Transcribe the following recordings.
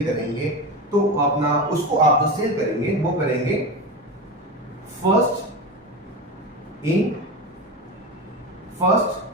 करेंगे तो अपना उसको आप जो सेल करेंगे वो करेंगे first in first.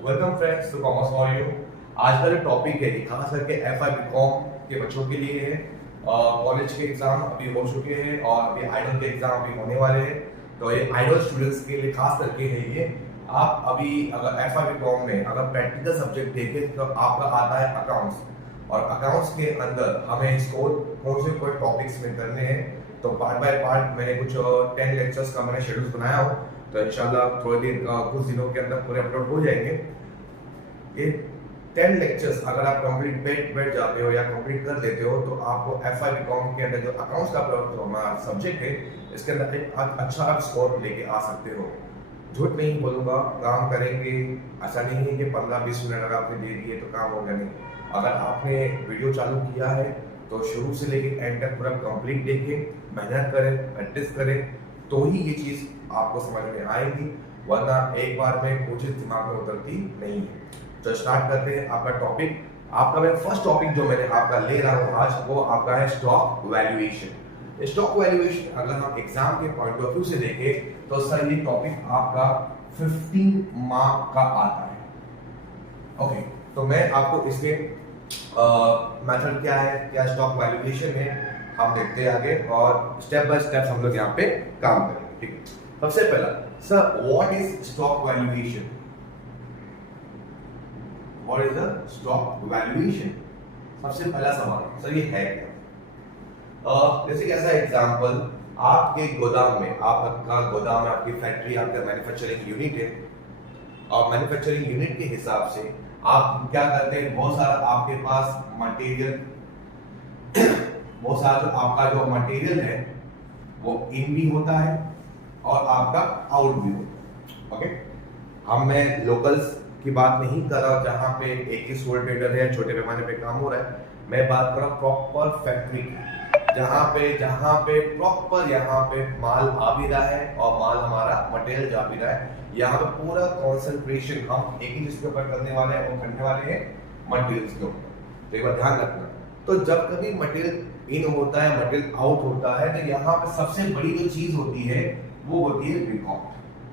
Welcome friends to commerce for you. आज का जो टॉपिक है खास करके एफआई बीकॉम के बच्चों के लिए है। कॉलेज के एग्जाम अभी हो चुके हैं और अभी आइडल के एग्जाम अभी होने वाले हैं, तो ये आइडल स्टूडेंट्स के लिए खास करके है ये। आप अभी अगर एफआई बीकॉम में अगर प्रैक्टिकल सब्जेक्ट देखें तो आपका आता है अकाउंट्स, और अकाउंट्स के अंदर हमें स्कोर कौन से कोई टॉपिक्स में करने हैं, तो पार्ट बाय पार्ट मैंने कुछ 10 लेक्चर्स का मैंने शेड्यूल बनाया हो, तो इंशाल्लाह थोड़े दिन कुछ दिनों के अंदर पूरे अपलोड हो जाएंगे। ये 10 लेक्चर्स अगर आप कंप्लीट बैठ जाते हो या कंप्लीट कर देते हो तो आपको एफआई बीकॉम के अंदर जो अकाउंट्स का सब्जेक्ट है इसके अंदर एक अच्छा स्कोर लेके आ सकते हो। झूठ नहीं बोलूंगा, काम करेंगे। ऐसा नहीं है कि 15-20 मिनट अगर आपने दे दिए तो काम होगा नहीं। अगर आपने वीडियो चालू किया है तो शुरू से लेके एंड तक पूरा कंप्लीट देखें, मेहनत करें, प्रैक्टिस करें, तो ही ये चीज़ आपको समझ में आएगी, वरना एक बार में कोई चीज़ दिमाग में उतरती नहीं है। तो स्टार्ट करते हैं आपका टॉपिक। आपका मैं फर्स्ट टॉपिक जो मैंने आपका ले रहा हूँ आज, वो आपका है स्टॉक वैल्यूएशन। स्टॉक वैल्यूएशन अगर हम एग्जाम के पॉइंट ऑफ व्यू से देखें तो सर ये टॉपिक आपका 15 मार्क का आता है। ओके, तो मैं आपको इसके मेथड क्या है, क्या स्टॉक वैल्यूएशन है, हम देखते हैं आगे और स्टेप बाय स्टेप हम लोग यहाँ पे काम करेंगे। ठीक है, सबसे पहला sir what is stock valuation? What is the stock valuation? सबसे पहला सवाल सर ये है क्या? जैसे कि ऐसा एग्जांपल, आपके गोदाम में, आपका गोदाम में आपकी फैक्ट्री, आपका मैन्युफैक्चरिंग यूनिट है, और मैन्युफैक्चरिंग यूनिट के हिसाब से आप क्या करते हैं, बहुत सारा आपके पास मटेरियल बहुत सारा आपका जो मटेरियल है वो इन भी होता है और आपका आउट भी होता है। ओके, हम मैं लोकल्स की बात नहीं कर रहा जहां पे एक ही सोल ट्रेडर है, छोटे पैमाने पे काम हो रहा है। मैं बात कर रहा हूं प्रॉपर फैक्ट्री की, जहां पे प्रॉपर यहाँ पे माल आ भी रहा है और माल हमारा मटेरियल जा भी रहा है। यहाँ पे पूरा कंसंट्रेशन हम एक ही चीज के ऊपर करने वाले हैं, वो करने वाले हैं मटेरियल्स के ऊपर। तो एक बार ध्यान रखना, तो जब कभी मटेरियल इन होता है, मटेरियल आउट होता है, तो यहाँ पे सबसे बड़ी जो चीज होती है वो होती है रिकॉर्ड।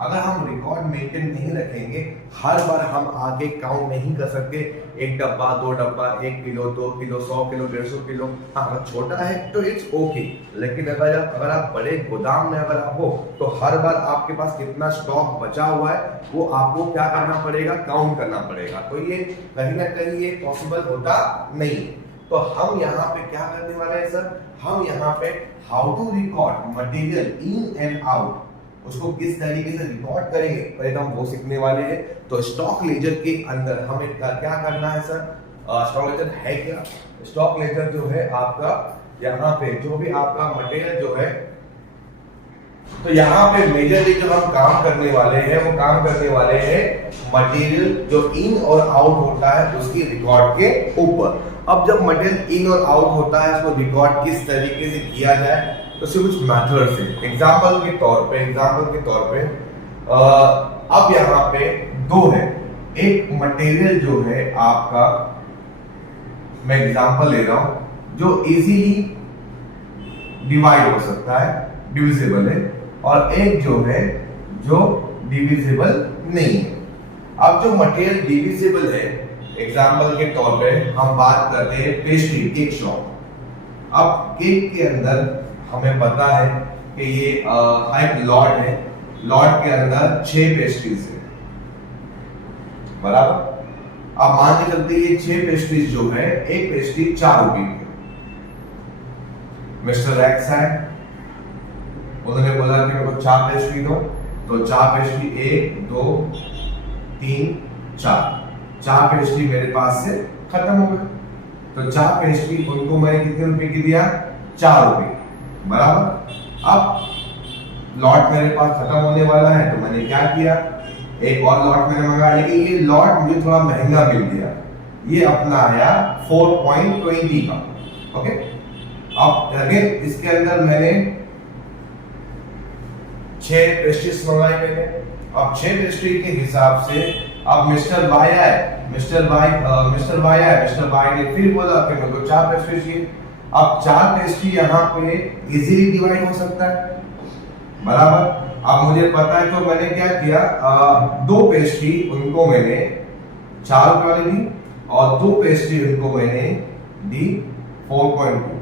अगर हम रिकॉर्ड मेंटेन नहीं रखेंगे, हर बार हम आगे काउंट नहीं कर सकते, एक डब्बा, 2 डब्बा, 1 किलो, 2 किलो, 100 किलो, 150 किलो। हाँ, अगर छोटा है तो इट्स ओके, लेकिन अगर आप बड़े गोदाम में अगर आप हो तो हर बार आपके पास कितना स्टॉक बचा हुआ है वो आपको क्या करना पड़ेगा, काउंट करना पड़ेगा। तो ये कहीं ना कहीं ये पॉसिबल होता नहीं। तो हम यहाँ पे क्या करने वाले हैं सर, हम यहाँ पे how to record material in and out, उसको किस तरीके से रिकॉर्ड करेंगे पहले तो हम वो सीखने वाले हैं। तो स्टॉक लेजर के अंदर हमें क्या करना है सर, स्टॉक लेजर है क्या? स्टॉक लेजर जो है आपका, यहाँ पे जो भी आपका मटेरियल जो है, तो यहाँ पे मेजरली जो हम काम करने वाले हैं वो काम करने वाले हैं मटेरियल जो इन और आउट होता है उसकी रिकॉर्ड के ऊपर। अब जब मटेरियल इन और आउट होता है उसको रिकॉर्ड किस तरीके से किया जाए, तो सिर्फ कुछ मेथड से एग्जांपल के तौर पे अब यहाँ पे 2 है। एक मटेरियल जो है आपका, मैं एग्जांपल ले रहा हूं, जो इजीली डिवाइड हो सकता है, डिविजिबल है, और एक जो है जो डिविजिबल नहीं है। अब जो मटेरियल डिविजिबल है, एग्जांपल के तौर पे हम बात करते हैं पेस्ट्री केक शॉप। अब केक के अंदर हमें पता है कि ये एक लॉट है, लॉट के अंदर 6 पेस्ट्रीज है, बराबर। अब मान के चलते ये 6 पेस्ट्रीज जो है, एक पेस्ट्री 4 रुपए की। मिस्टर एक्स है, उन्होंने बोला कि मेरे को 4 पेस्ट्री दो, तो 4 पेस्ट्री 1 2 3 4 पेस्ट्री मेरे पास से खत्म हो गए। तो 4 पेस्ट्री उनको मैंने कितने रुपए की दिया, 4 रुपए, बराबर। अब लॉट मेरे पास खत्म होने वाला है, तो मैंने क्या किया, एक और लॉट मैंने मंगाया, लेकिन ये लॉट मुझे थोड़ा महंगा मिल गया, ये अपना आया 4.20 का। ओके, अब अगेन इसके अंदर मैंने 6 पेस्ट्रीज मंगाई मैंने, अब 6 पेस्ट्री के हिसाब से अब मिस्टर वाई आए, मिस्टर वाई ने फिर बोला कि मेरे को 4 पेस्ट्री चाहिए। अब 4 पेस्ट्री यहाँ पे इजीली डिवाइड हो सकता है, बराबर। अब मुझे पता है तो मैंने क्या किया, 2 पेस्ट्री उनको मैंने 4 वाली दी और 2 पेस्ट्री उनको मैंने दी 4.2।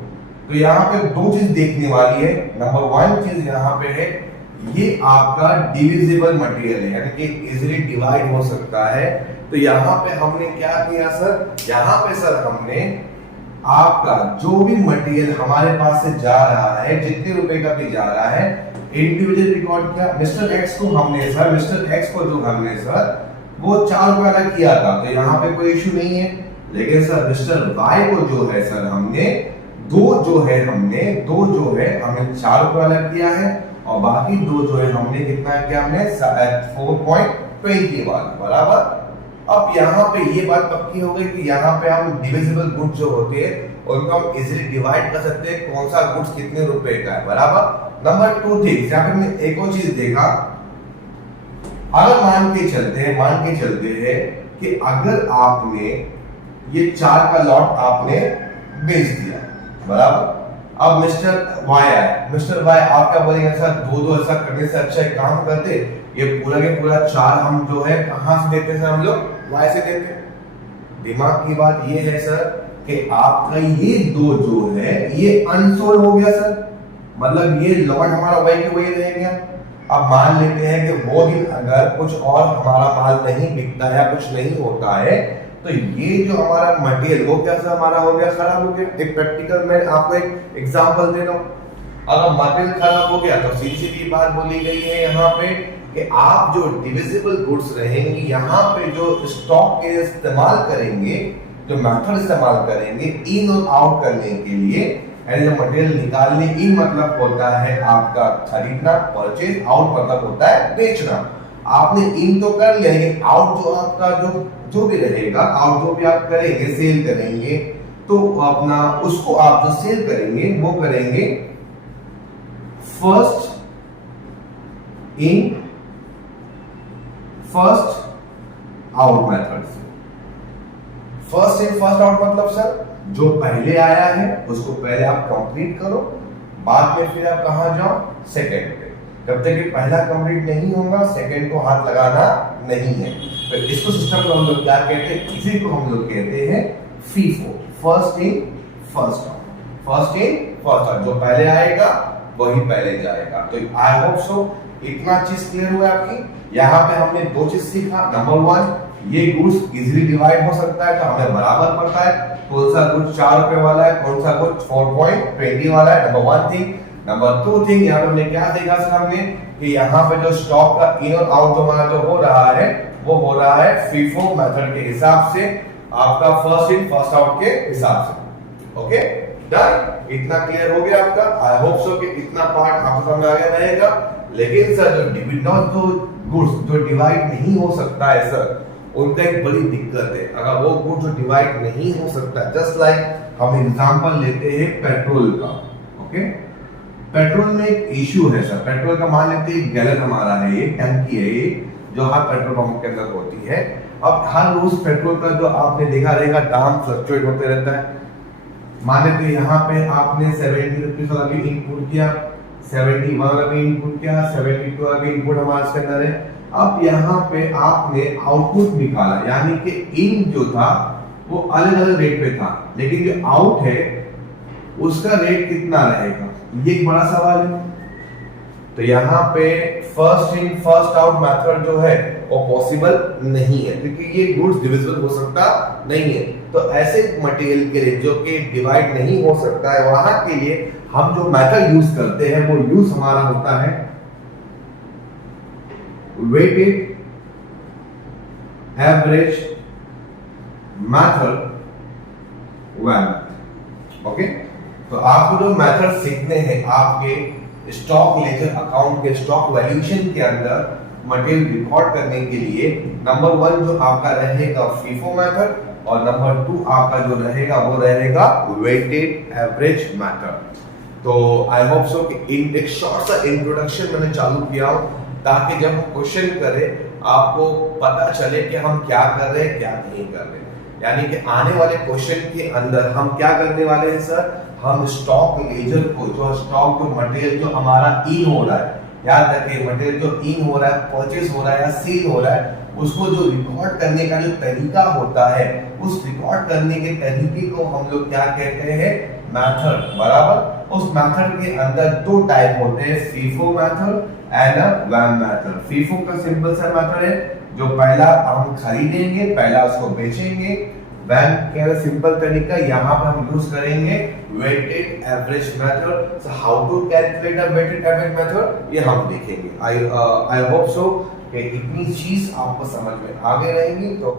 तो यहाँ पे 2 चीज देखने वाली है। नंबर 1 चीज यहाँ पे है, ये आपका डिविजिबल मटेरियल है, यानी कि इजीली डिवाइड हो सकता है। तो यहाँ पे हमने क्या किया सर, यहाँ पे सर हमने आपका जो भी मटेरियल हमारे पास से जा रहा है, जितने रुपए का भी जा रहा है, इंडिविजुअल रिकॉर्ड किया। मिस्टर एक्स को हमने सर, मिस्टर एक्स को जो हमने सर वो 4 रुपए का किया था, तो यहाँ पे कोई इश्यू नहीं है। लेकिन सर मिस्टर वाई को जो है सर हमने दो जो है हमने 4 रुपए वाला किया है और बाकी 2 जो है हमने कितना किया, हमने 4.20 वाला, बराबर। अब यहाँ पे ये बात पक्की हो गई कि यहाँ पे हम डिविजिबल गुड्स जो होते हैं उनको हम इजीली डिवाइड कर सकते हैं, कौन सा गुड्स कितने रुपए का है, बराबर। नंबर 2 थिंग्स, यहाँ पे हमने एक और चीज देखा, अगर मान के चलते हैं कि अगर आपने ये 4 का लॉट आपने बेच दिया, बराबर। अब मिस्टर वाई आए, मिस्टर वाई आप क्या बोलेंगे, सर 2 ऐसा करने से अच्छा एक काम करते, ये पूरा के पूरा 4 हम जो है कहां से देते हैं सर, हम लोग वाई से देते हैं। दिमाग की बात ये है सर कि आपका ये 2 जो है ये अनसोल्ड हो गया सर, मतलब ये लॉट हमारा वाई के वही रह गया। अब मान लेते हैं कि वो दिन अगर कुछ और हमारा माल नहीं बिकता है या कुछ नहीं होता है, तो ये जो हमारा मटेरियल वो कैसा हमारा हो गया, खराब हो गया। एक प्रैक्टिकल मैं आपको एक एग्जांपल दे रहा हूं। अगर मटेरियल खराब हो गया तो सीधी सीधी बात बोली गई है यहाँ पे कि आप जो डिविजिबल गुड्स रहेंगे, यहाँ पे जो स्टॉक के इस्तेमाल करेंगे, जो मेथड इस्तेमाल करेंगे इन और आउट करने के लिए, यानी जो मटेरियल निकालने, इन मतलब होता है आपका खरीदना, परचेज, आउट मतलब होता है बेचना। आपने इन तो कर लिया, लेकिन आउट जो आपका जो भी रहेगा, आउट जो भी आप करेंगे, सेल करेंगे, तो अपना उसको आप जो सेल करेंगे वो करेंगे first in first out method से। फर्स्ट इन फर्स्ट आउट मतलब सर जो पहले आया है उसको पहले आप कंप्लीट करो, बाद में फिर आप कहां जाओ, सेकंड पे। जब तक कि पहला कंप्लीट नहीं होगा सेकंड को हाथ लगाना नहीं है। तो इसको सिस्टम को हम लोग क्या कहते हैं, इसी को हम लोग कहते हैं FIFO, first in first out. First in first out, जो पहले आएगा वही पहले जाएगा। तो आई होप सो इतना चीज क्लियर हुआ आपकी। यहाँ पे हमने 2 चीज सीखा। नंबर 1, ये गुड्स इजीली डिवाइड हो सकता है, तो हमें बराबर पता है कौन सा गुड्स 4 रुपए वाला है, कौन सा गुड्स 4.20 वाला है। Number 1 thing. नंबर 2 थिंग, यहाँ पे हमने क्या देखा सर, हमने कि यहाँ पे जो स्टॉक का इन और आउट जो हमारा जो हो रहा है वो हो रहा है फीफो मेथड के हिसाब से, आपका फर्स्ट इन फर्स्ट आउट के हिसाब से। ओके डन, इतना क्लियर हो गया आपका। आई होप सो कि इतना पार्ट आपको समझ आ गया रहेगा। लेकिन सर जो गुड्स जो डिवाइड नहीं हो सकता है सर, उनका एक बड़ी दिक्कत है। अगर वो गुड जो डिवाइड नहीं हो सकता, जस्ट लाइक हम एग्जांपल लेते हैं पेट्रोल का। ओके, पेट्रोल में एक इशू है सर। पेट्रोल का मान लेते हैं गैलन हमारा है, ये टंकी है, ये जो हर पेट्रोल पंप के अंदर होती है। अब हर रोज पेट्रोल का जो आपने देखा रहेगा दाम फ्लक्चुएट होते रहता है। मान लेते हैं यहाँ पे आपने 70 रुपीज वाला भी इनपुट किया, 71 वाला भी इनपुट किया, 72 वाला भी इनपुट हमारे इसके अंदर है। अब यहाँ पे आपने आउटपुट निकाला, यानी कि इन जो था वो अलग अलग रेट पे था, लेकिन जो आउट है उसका रेट कितना रहेगा, ये एक बड़ा सवाल है। तो यहाँ पे first in first out method जो है वो पॉसिबल नहीं है, क्योंकि ये गुड्स डिविजिबल हो सकता नहीं है। तो ऐसे मटेरियल के लिए जो कि डिवाइड नहीं हो सकता है, वहां के लिए हम जो मेथड यूज करते हैं वो यूज हमारा होता है weighted average method value. Okay, तो आपको जो मेथड सीखने हैं आपके स्टॉक लेजर अकाउंट के स्टॉक वैल्यूएशन के अंदर मटेरियल रिकॉर्ड करने के लिए, नंबर 1 जो आपका रहेगा फीफो मेथड, और नंबर 2 आपका जो रहेगा वो रहेगा वेटेड एवरेज मेथड। तो आई होप सो कि इन एक शॉर्ट सा इंट्रोडक्शन मैंने चालू किया, ताकि जब हम क्वेश्चन करें आपको पता चले कि हम क्या कर रहे हैं क्या नहीं कर रहे। यानी कि आने वाले क्वेश्चन के अंदर हम क्या करने वाले हैं सर, हम स्टॉक लेजर को, जो स्टॉक जो मटेरियल जो हमारा इन हो रहा है, याद रखिए मटेरियल जो इन हो रहा है, परचेज हो रहा है या सेल हो रहा है, उसको जो रिकॉर्ड करने का जो तरीका होता है, उस रिकॉर्ड करने के तरीके को हम लोग क्या कहते हैं, मेथड, बराबर। उस मेथड के अंदर दो टाइप होते हैं, फीफो मेथड एंड वैम मेथड। फीफो का सिंपल सा मेथड है, जो पहला हम खरीदेंगे, पहला उसको बेचेंगे। वैम का सिंपल तरीका, यहाँ पर हम यूज करेंगे weighted average method. So how to calculate a weighted average method, ये हम देखेंगे। आई होप सो कि इतनी चीज आपको समझ में आ गई रहेंगी। तो